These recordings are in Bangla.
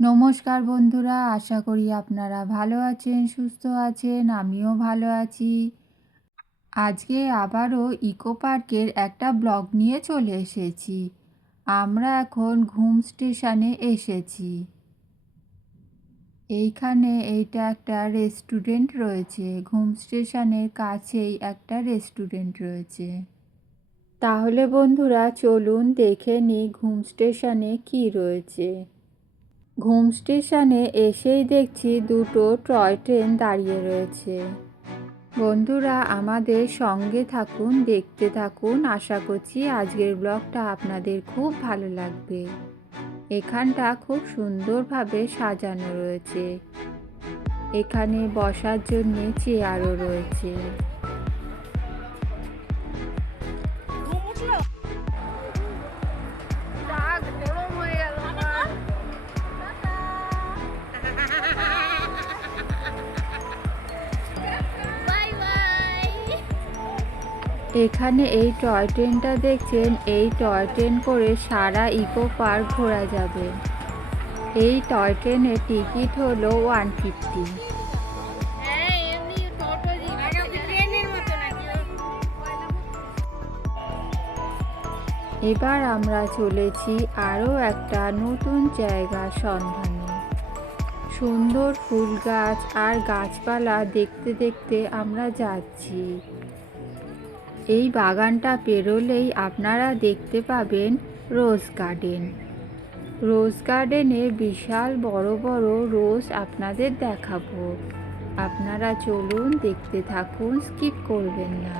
নমস্কার বন্ধুরা, আশা করি আপনারা ভালো আছেন, সুস্থ আছেন, আমিও ভালো আছি। আজকে আবারও ইকো পার্কের একটা ব্লগ নিয়ে চলে এসেছি। আমরা এখন ঘুম স্টেশনে এসেছি। এইখানে এইটা একটা রেস্টুরেন্ট রয়েছে, ঘুম স্টেশনের কাছেই একটা রেস্টুরেন্ট রয়েছে। তাহলে বন্ধুরা, চলুন দেখে নিই ঘুম স্টেশনে কি রয়েছে। ঘুম স্টেশনে এসেই দেখছি দুটো টয় ট্রেন দাঁড়িয়ে রয়েছে। বন্ধুরা, আমাদের সঙ্গে থাকুন, দেখতে থাকুন। আশা করছি আজকের ব্লগটা আপনাদের খুব ভালো লাগবে। এখানটা খুব সুন্দরভাবে সাজানো রয়েছে। এখানে বসার জন্যে চেয়ারও রয়েছে। এখানে এই টয় ট্রেনটা দেখছেন, এই টয় ট্রেন করে সারা ইকো পার্ক ঘোরা যাবে। এই টয় ট্রেনের টিকিট হলো ওয়ান ফিফটি। এবার আমরা চলেছি আরও একটা নতুন জায়গা সন্ধানে। সুন্দর ফুল গাছ আর গাছপালা দেখতে দেখতে আমরা যাচ্ছি। এই বাগানটা পেরোলেই আপনারা দেখতে পাবেন রোজ গার্ডেন। রোজ গার্ডেনে বিশাল বড় বড় রোজ আপনাদের দেখাবো। আপনারা চলুন দেখতে থাকুন, স্কিপ করবেন না।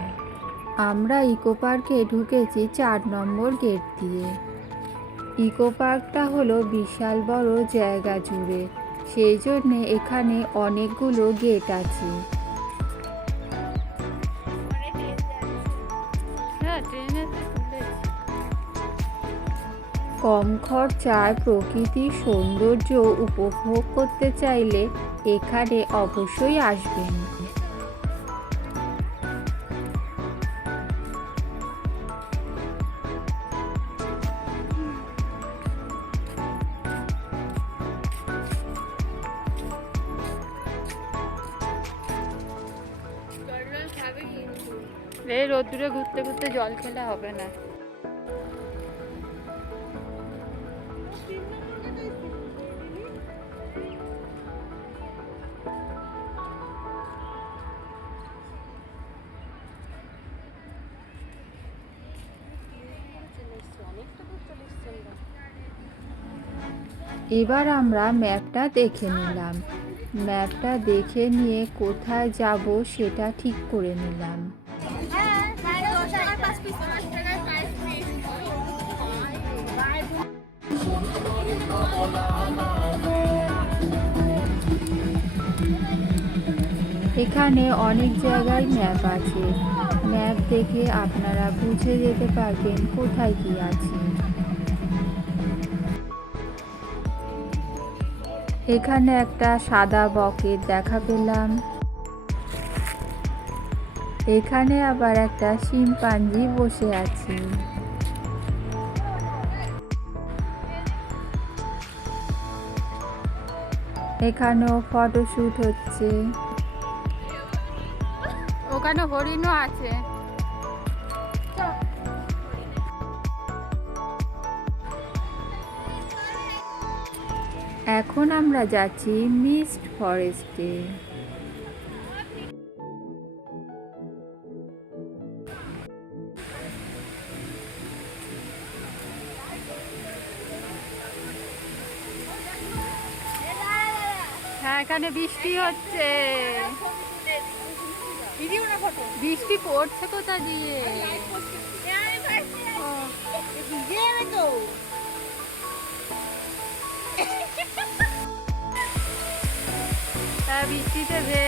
আমরা ইকো পার্কে ঢুকেছি চার নম্বর গেট দিয়ে। ইকো পার্কটা হলো বিশাল বড় জায়গা জুড়ে, সেই জন্যে এখানে অনেকগুলো গেট আছে। কম খরচায় প্রকৃতির সৌন্দর্য উপভোগ করতে চাইলে এখানে অবশ্যই আসবেন। রোদ্দুরে ঘুরতে ঘুরতে জল খেলে হবে না। এবার আমরা ম্যাপটা দেখে নিলাম। ম্যাপটা দেখে নিয়ে কোথায় যাব সেটা ঠিক করে নিলাম। এখানে অনেক জায়গায় ম্যাপ আছে। ম্যাপ দেখে আপনারা বুঝে যেতে পারবেন কোথায় কি আছে। এখানে একটা সাদা বকেট দেখা পেলাম। এখানে আবার একটা শিম্পাঞ্জি বসে আছে। এখানেও ফটোশ্যুট হচ্ছে। ওখানে হরিণও আছে। এখন আমরা যাচ্ছি মিস্ট ফরেস্টে। হ্যাঁ এখানে বৃষ্টি হচ্ছে। বৃষ্টি পড়ছে কোথা দিয়ে? বৃষ্টিতে ভেজ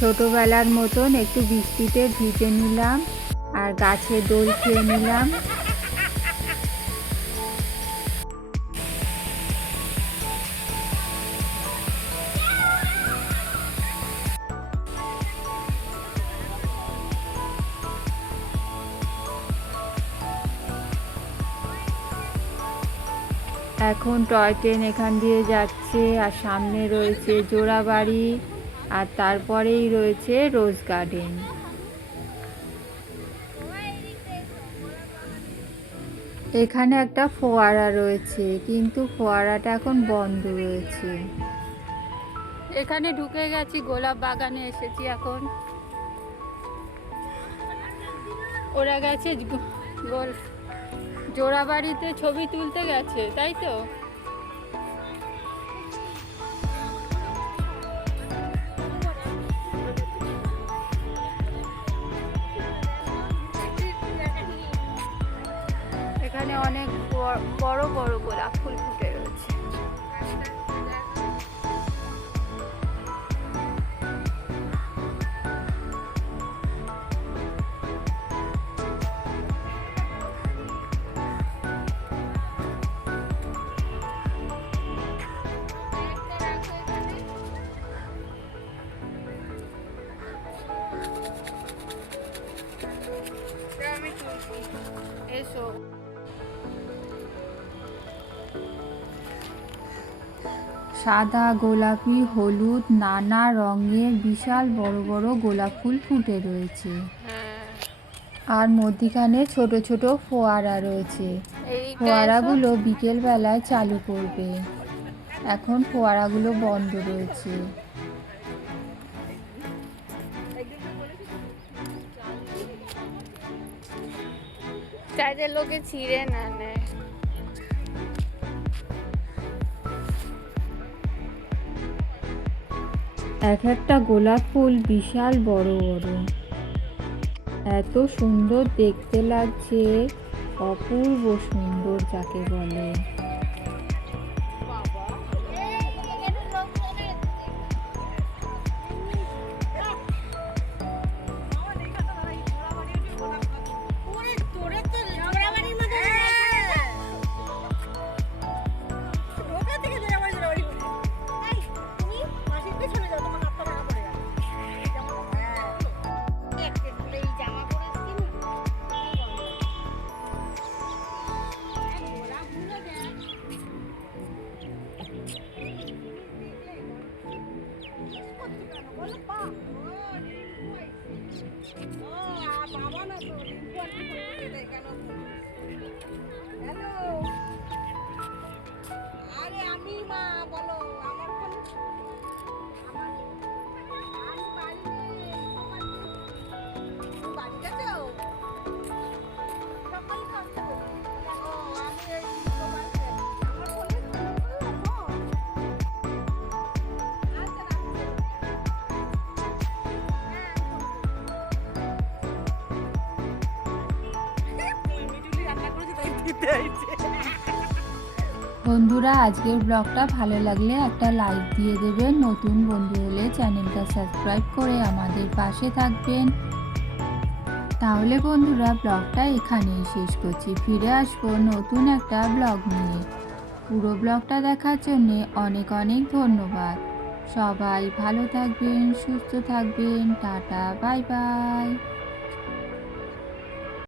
ছোটবেলার মতন একটু বৃষ্টিতে ভিজে নিলাম আর গাছে দোল খেয়ে নিলাম। এখন টয় ট্রেন এখান দিয়ে যাচ্ছে, আর সামনে রয়েছে জোড়াবাড়ি, আর তারপরেই রয়েছে রোজ গার্ডেন। এখানে একটা ফোয়ারা রয়েছে, কিন্তু ফোয়ারাটা এখন বন্ধ রয়েছে। এখানে ঢুকে গেছি, গোলাপ বাগানে এসেছি এখন। ওরা গেছে গোল জোড়াবাড়িতে ছবি তুলতে গেছে তাই তো? এখানে অনেক বড়- বড় গোলাপ ফুল আমি এসো সাদা গোলাপি হলুদ নানা রঙের বিশাল বড় বড় গোলাপ ফুল ফুটে রয়েছে। হ্যাঁ। আর মধ্যিখানে ছোট ছোট ফোয়ারা রয়েছে। ফোয়ারাগুলো বিকেল বেলায় চালু করবে। এখন ফোয়ারাগুলো বন্ধ রয়েছে। যাতে লোকে ছিঁড়ে না এক একটা গোলাপ ফুল বিশাল বড় বড়। এত সুন্দর দেখতে লাগছে, অপূর্ব সুন্দর যাকে বলে। মা বলো আমার ফোন বন্ধুরা, আজকের ব্লগটা ভালো লাগলে একটা লাইক দিয়ে দেবেন। নতুন বন্ধু হলে চ্যানেলটা সাবস্ক্রাইব করে আমাদের পাশে থাকবেন। তাহলে বন্ধুরা, ব্লগটা এখানেই শেষ করছি। ফিরে আসব নতুন একটা ব্লগ নিয়ে। পুরো ব্লগটা দেখার জন্য অনেক অনেক ধন্যবাদ। সবাই ভালো থাকবেন, সুস্থ থাকবেন। Tata bye bye